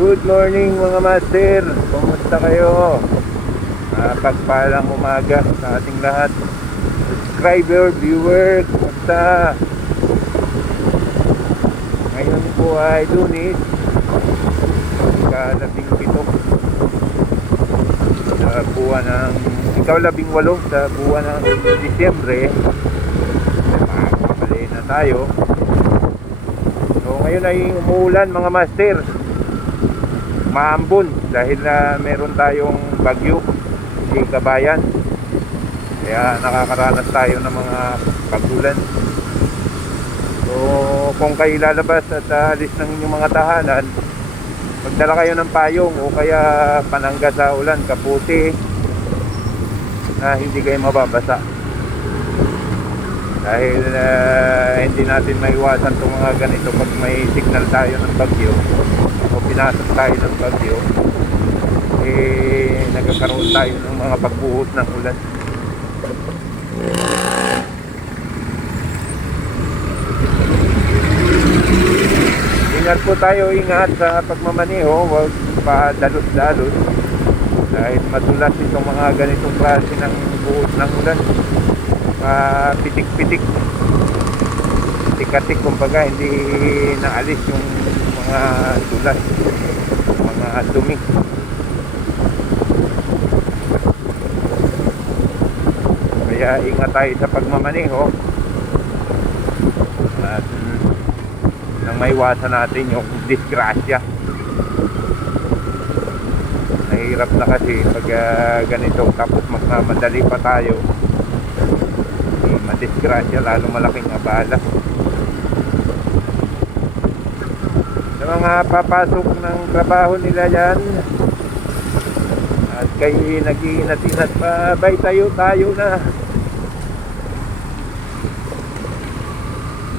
Good morning mga master. Kumusta kayo? Pagpalang umaga sa ating lahat. Subscriber, viewer, kumusta? Ngayon po ay Lunes, ika-17 sa buwan ng ika-18 sa buwan ng Disyembre. Makakapali na tayo. So ngayon ay umuulan mga master, maambon dahil na meron tayong bagyo di Kabayan, kaya nakakaranas tayo ng mga pag-ulan. So kung kayo lalabas at alis ng inyong mga tahanan, magdala kayo ng payong o kaya panangga sa ulan, kaputi, na hindi kayo mababasa. Dahil hindi natin maiwasan itong mga ganito pag may signal tayo ng bagyo o pinasok tayo ng bagyo, nagkakaroon tayo ng mga pagbuhos ng ulan. Ingat po tayo, ingat sa pagmamaneho, huwag pa dalos-dalos dahil madulas itong mga ganitong klase ng buhos ng ulan. Pitik-pitik, tikatik, kumbaga hindi naalis yung mga dulas, mga dumi. Kaya ingat tayo sa pagmamaneho at nang maiwasan natin yung disgrasya. Nahirap na kasi pag ganito, tapos magmamadali pa tayo, madisgrasya, lalo malaking abala. Sa mga papasok ng trabaho nila yan at kayo nag-iinat-inat pa, bay tayo na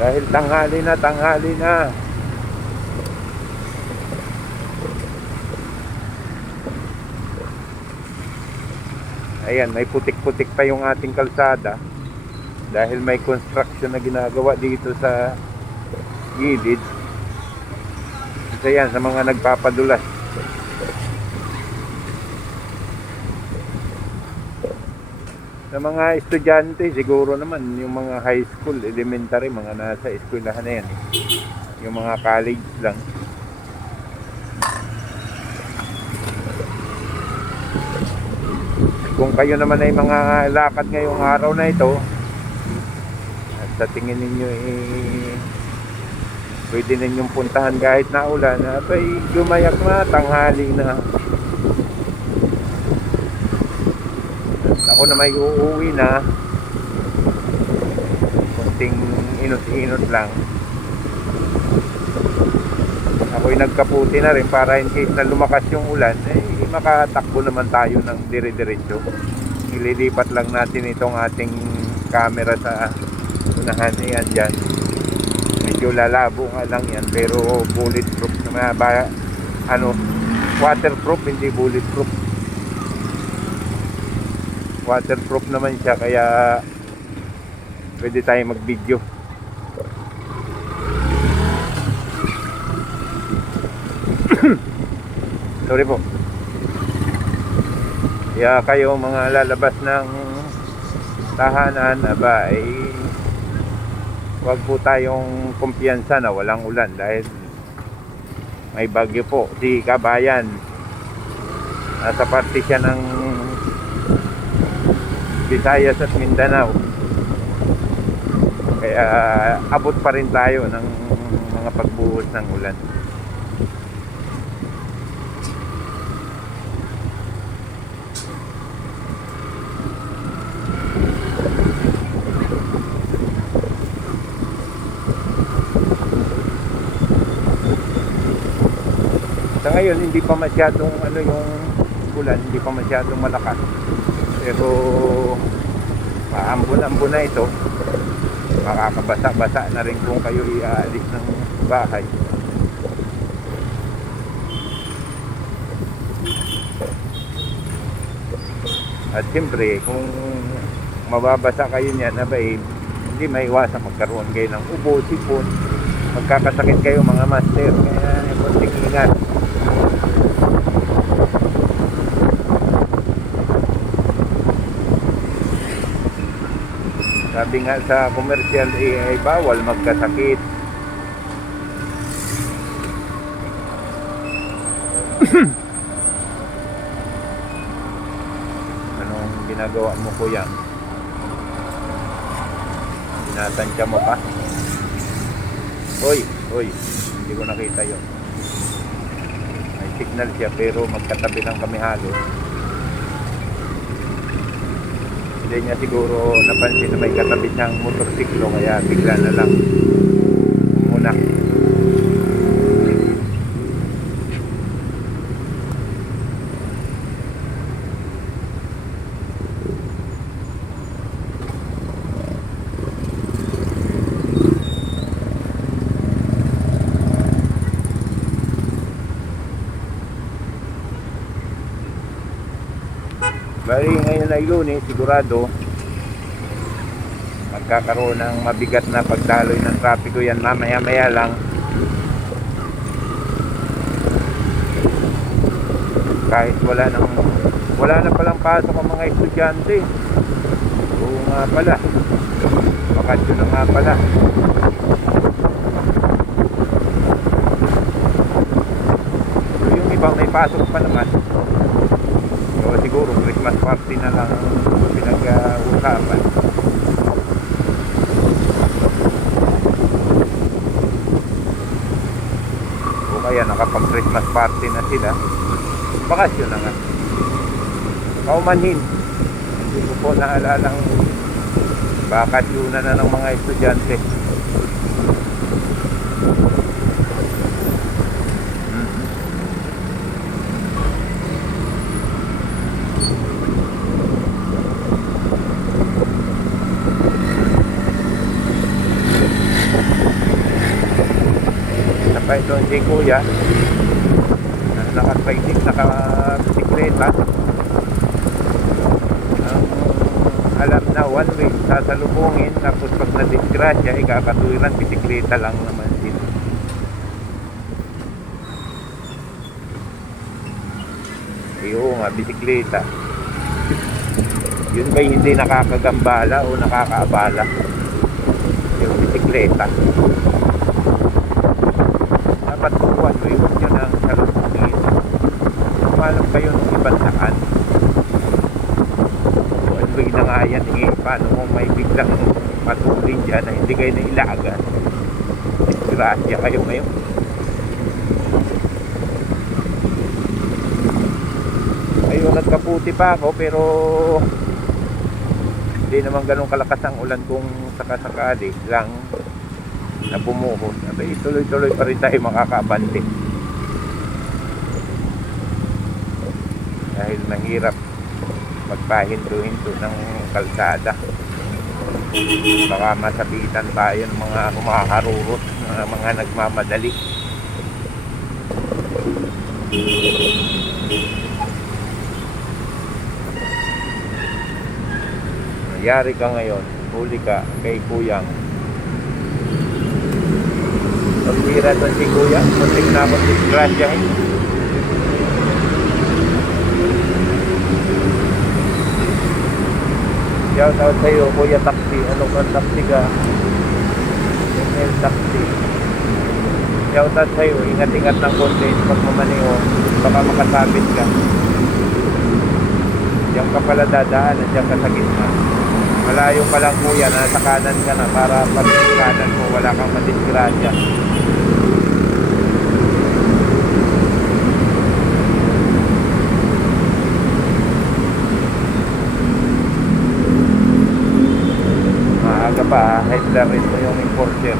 dahil tanghali na. Ayan, may putik-putik pa yung ating kalsada dahil may construction na ginagawa dito sa gilid. Isa yan sa mga nagpapadulas. Sa mga estudyante, siguro naman yung mga high school, elementary, mga nasa eskwelahan na yan. Yung mga college lang. Kung kayo naman ay mga lakad ngayong araw na ito, sa tingin ninyo pwede ninyong puntahan kahit na ulan, ay gumayak na, tanghali na. Ako na may uuwi na, kunting inot-inot lang. Ako'y nagkaputi na rin para in case na lumakas yung ulan, makatakbo naman tayo ng dire-diretso. Ililipat lang natin itong ating camera sa unahan. Yan dyan, medyo lalabo nga lang yan, pero bulletproof na waterproof, hindi bulletproof. Waterproof naman siya, kaya pwede tayo mag video. Sorry po. Kaya kayo mga lalabas ng tahanan, huwag po tayong kumpiyansa na walang ulan dahil may bagyo po si Kabayan. Nasa parte siya ng Visayas at Mindanao, kaya abot pa rin tayo ng mga pagbuhos ng ulan. Sa ngayon hindi pa masyadong yung ulan, hindi pa masyadong malakas, pero maambon-ambon na ito. Makakabasa-basa na rin kung kayo iaalis ng bahay. At siyempre kung mababasa kayo niyan, hindi maiwasan magkaroon kayo ng ubo, sipon, magkakasakit kayo mga master. Kaya konting ingat. sabi nga sa commercial ay bawal magkasakit. Anong ginagawa mo, kuya? Tinatansya mo pa? Hoy, hindi ko nakita yon. May signal siya pero magkatabi lang kami halos. Hindi niya siguro napansin na may katabi siyang motorsiklo kaya bigla na lang muna. Bali ngayon ay Lunes, sigurado magkakaroon ng mabigat na pagdaloy ng trapiko yan mamaya-maya lang. Kahit wala na palang pasok ang mga estudyante. Oo nga pala, bakasyon na nga pala. So, yung ibang may pasok pa naman, so siguro Christmas party na lang ang pinag-uusapan. O kaya nakapag-Christmas party na sila, bakasyon na nga. Kaumanhin, hindi ko po naalalang bakasyonan na ng mga estudyante. Sabay doon si kuya naka-tricycle, naka-bisikleta. Alam na one way sasalubungin, tapos pag na-disgrasya ikakatuwiran, bisikleta lang naman din. Oo nga, bisikleta. Yun ba'y hindi nakakagambala o nakakaabala? Yung bisikleta dapat tuwan mo yun yun ang salubungin. Kumalam kayo ng ibang daan, tuwan mo na nga yan paano kung may biglang matulin dyan na hindi kayo nailaga, disgrasya kayo ngayon. Ayun, nagkaputi pa ako pero hindi naman ganun kalakas ang ulan kung sakasakali lang na bumuhos. Abay, tuloy-tuloy pa rin tayo makakaabante dahil mahirap magpahinto-hinto ng kalsada. Baka masabitan tayo ng mga kumakarurot, mga nagmamadali. Nangyari ka ngayon, huli ka kay kuyang. Pagbira doon si kuya, muntik na akong disgrasyahin. Shout out sa iyo, Kuya Taxi. Ano kang taxi ka? ML Taxi. Shout out sa iyo, ingat-ingat ng konti pag mamaniho, baka makasabit ka. Diyan ka pala dadaan, diyan ka sa gitna. Malayo pa lang kuya, nasa kanan ka na para pag kanan mo wala kang madisgrasya. Maaga pa, headlarin mo yung enforcer.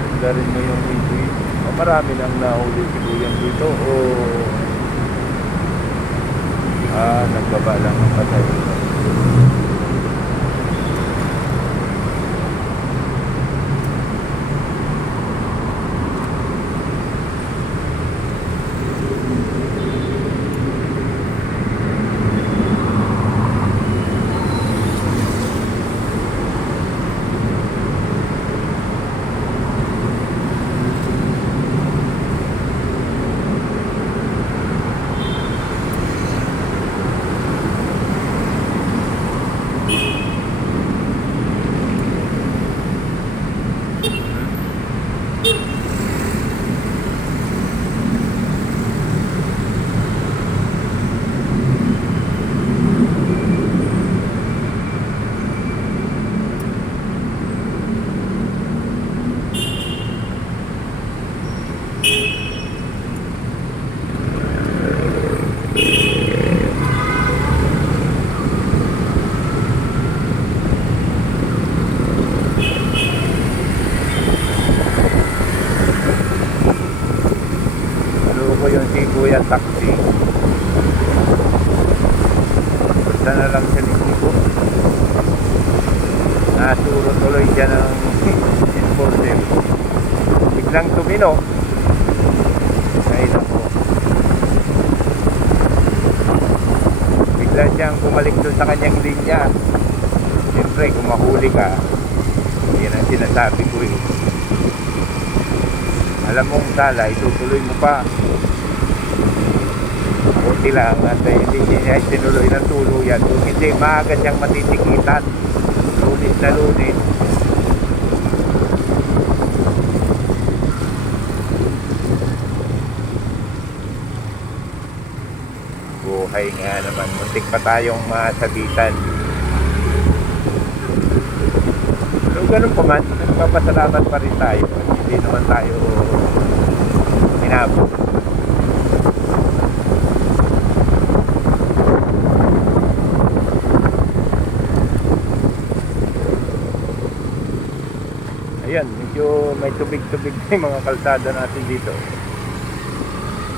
Headlarin mo yung video. Marami nang nahuli si kuya dito o nagbaba lang ang patay. siya ng enforcer. Biglang tumino. Ay nako. Bigla siyang bumalik doon sa kanyang linya. Siyempre, kung mahuli ka, yan ang sinasabi ko eh. Alam mong sala, itutuloy mo pa. Buti lang at hindi niya sinuloy ng tuluyan. Kung hindi, maaga siyang matitikitan. Lunis na lunis. Buhay nga naman. Muntik pa tayong masabitan. So, ganun pa man, nagpapasalamat pa rin tayo. Hindi naman tayo minabot. Ayan, medyo may tubig-tubig na yung mga kalsada natin dito.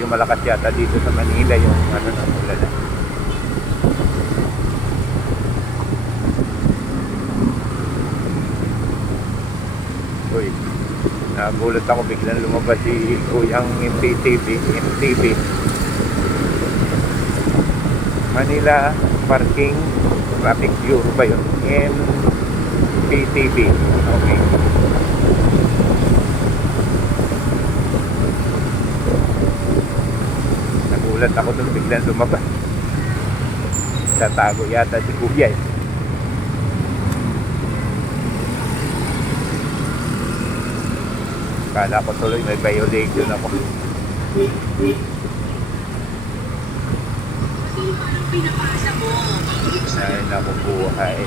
Yung malakas yata dito sa Manila yung ano na ulan na. Uy, nagulat ako biglang lumabas si Kuyang MTV. Manila Parking Traffic Bureau ba yun? MPTV. Okay. Nagulat ako doon biglang lumabas. Tatago yata si Kuya eh. Kala ko tuloy may violation ako. Ay, nakubuhay.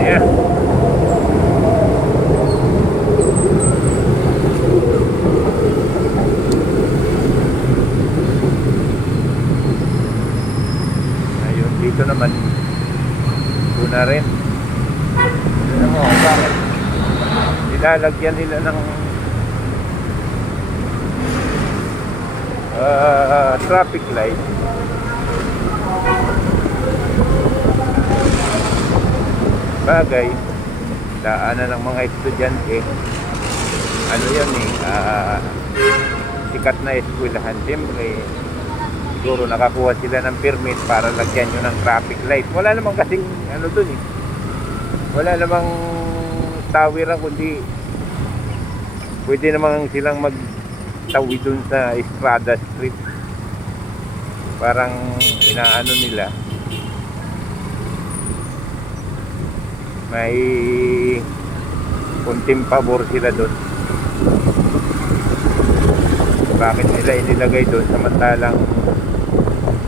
Yeah. Ayun, dito naman una rin. Alam mo, bakit nilalagyan nila ng traffic light bagay daanan ng mga estudyante, ano yan eh, sikat na eskwelahan. Siyempre siguro nakakuha sila ng permit para lagyan nyo ng traffic light. Wala namang kasing ano dun eh, wala namang tawiran, kundi pwede namang silang magtawi dun sa Estrada Street. Parang inaano nila, may kunting pabor sila dun. Bakit nila inilagay dun samantalang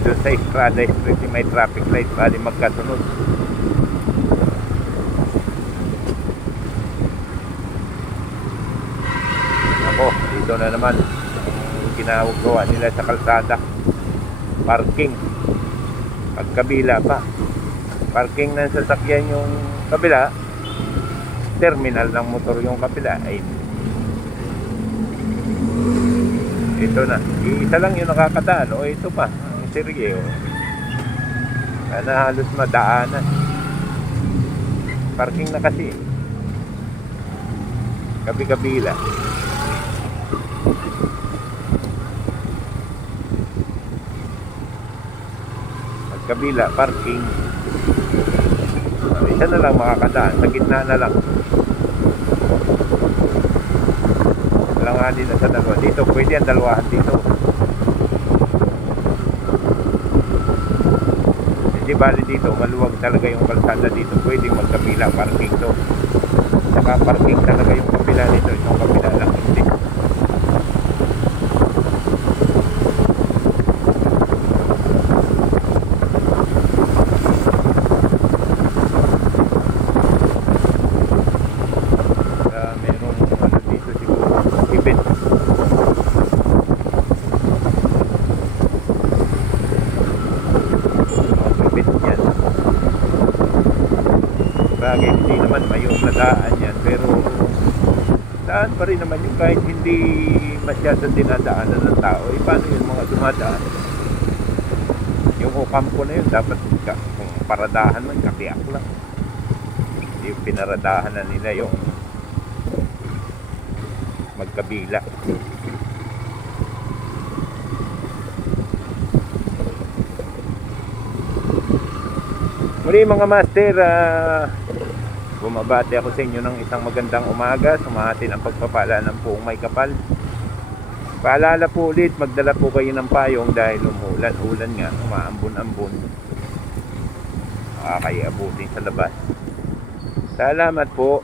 dun sa Estrada Street may traffic light, bali magkasunod. Ako, dito na naman ang ginagawa nila sa kalsada, parking. Pagkabila pa, parking ng sasakyan yung kabila, terminal ng motor yung kabila. Ay, ito na, isa lang yung nakakadaan. O ito pa, ang Sergio na halos madaanan. Parking na kasi, kabi-kabila. Kabila, parking. Isa na lang makakadaan, sa gitna na lang. Langanin na sa dalawa. Dito, pwede ang dalawahan dito. Hindi bali dito, maluwag talaga yung kalsada dito. Pwede magkabila, parking to. Saka parking talaga yung kabila nito. Itong kabila lang, hindi. Bagay, hindi naman mayroong nadaan yan, pero daan pa rin naman yung kahit hindi masyadong dinadaanan ng tao. Paano yung mga dumadaan? Yung Ocampo na yun, dapat kung paradahan man, kapiak lang. Yung pinaradahan na nila yung magkabila. Muli mga master, bumabati ako sa inyo ng isang magandang umaga. Sumahatin ang pagpapala ng buong may kapal. Paalala po ulit, magdala po kayo ng payong dahil umulan-ulan nga, umaambon-ambon. Kaya abutin sa labas. Salamat po.